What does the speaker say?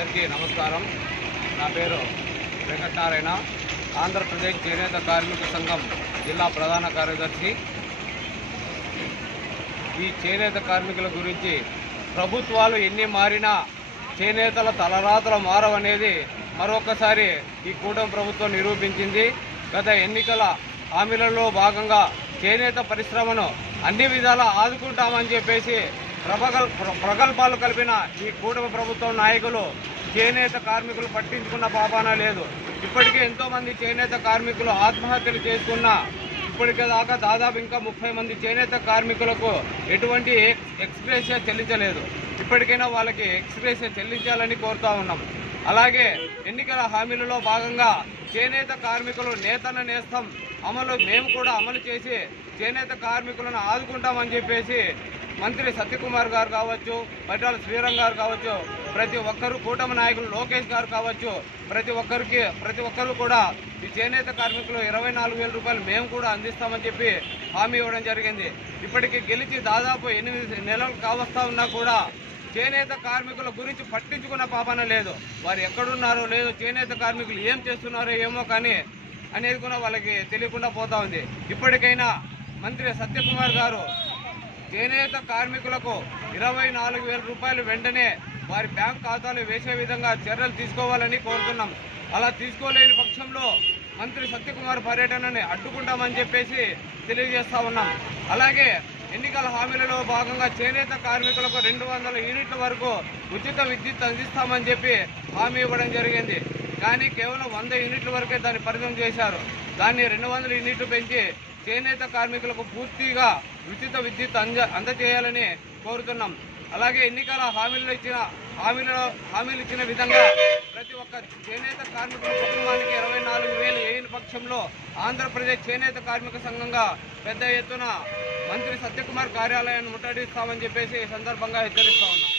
అందరికీ నమస్కారం. నా పేరు వెంకటనారాయణ, ఆంధ్రప్రదేశ్ చేనేత కార్మిక సంఘం జిల్లా ప్రధాన కార్యదర్శి. ఈ చేనేత కార్మికుల గురించి ప్రభుత్వాలు ఎన్ని మారినా చేనేతల తలరాతలు మారవనేది మరొకసారి ఈ కూటమి ప్రభుత్వం నిరూపించింది. గత ఎన్నికల హామీలలో భాగంగా చేనేత పరిశ్రమను అన్ని విధాలా ఆదుకుంటామని చెప్పేసి ప్రగల్భాలు కలిపిన ఈ కూటమి ప్రభుత్వం నాయకులు చేనేత కార్మికులు పట్టించుకున్న పాపాన లేదు. ఇప్పటికే ఎంతోమంది చేనేత కార్మికులు ఆత్మహత్యలు చేసుకున్న ఇప్పటిదాకా దాదాపు ఇంకా 30 మంది చేనేత కార్మికులకు ఎటువంటి ఎక్స్‌గ్రేషియా చెల్లించలేదు. ఇప్పటికైనా వాళ్ళకి ఎక్స్‌గ్రేషియా చెల్లించాలని కోరుతా ఉన్నాం. అలాగే ఎన్నికల హామీలలో భాగంగా చేనేత కార్మికులు నేతన్న నేస్తం మేము కూడా అమలు చేసి చేనేత కార్మికులను ఆదుకుంటామని చెప్పేసి మంత్రి సత్యకుమార్ గారు కావచ్చు, పరిటాల శ్రీరంగ్ గారు కావచ్చు, ప్రతి ఒక్కరూ కూటమి నాయకులు లోకేష్ గారు కావచ్చు, ప్రతి ఒక్కరు కూడా ఈ చేనేత కార్మికులు 24,000 రూపాయలు మేము కూడా అందిస్తామని చెప్పి హామీ ఇవ్వడం జరిగింది. ఇప్పటికి గెలిచి దాదాపు 8 నెలలు కావస్తా ఉన్నా కూడా చేనేత కార్మికుల గురించి పట్టించుకున్న పాపన లేదు. వారు ఎక్కడున్నారో లేదో, చేనేత కార్మికులు ఏం చేస్తున్నారో ఏమో కానీ అనేది కూడా వాళ్ళకి తెలియకుండా పోతా ఉంది. ఇప్పటికైనా మంత్రి సత్యకుమార్ గారు చేనేత కార్మికులకు 24,000 రూపాయలు వెంటనే వారి బ్యాంక్ ఖాతాలు వేసే విధంగా చర్యలు తీసుకోవాలని కోరుతున్నాం. అలా తీసుకోలేని పక్షంలో మంత్రి సత్యకుమార్ పర్యటనని అడ్డుకుంటామని చెప్పేసి తెలియజేస్తా ఉన్నాం. అలాగే ఎన్నికల హామీలలో భాగంగా చేనేత కార్మికులకు 200 యూనిట్ల వరకు ఉచిత విద్యుత్ అందిస్తామని చెప్పి హామీ ఇవ్వడం జరిగింది. కానీ కేవలం 100 యూనిట్ల వరకే దాన్ని పరిమితం చేశారు. దాన్ని 200 యూనిట్లు పెంచి చేనేత కార్మికులకు పూర్తిగా ఉచిత విద్యుత్ అందజేయాలని కోరుతున్నాం. అలాగే ఎన్నికల హామీలు ఇచ్చిన విధంగా ప్రతి ఒక్క చేనేత కార్మికుల కుటుంబానికి 24,000 అయిన పక్షంలో ఆంధ్రప్రదేశ్ చేనేత కార్మిక సంఘంగా పెద్ద ఎత్తున మంత్రి సత్యకుమార్ కార్యాలయాన్ని ముట్టడిస్తామని చెప్పేసి ఈ సందర్భంగా హెచ్చరిస్తా ఉన్నాం.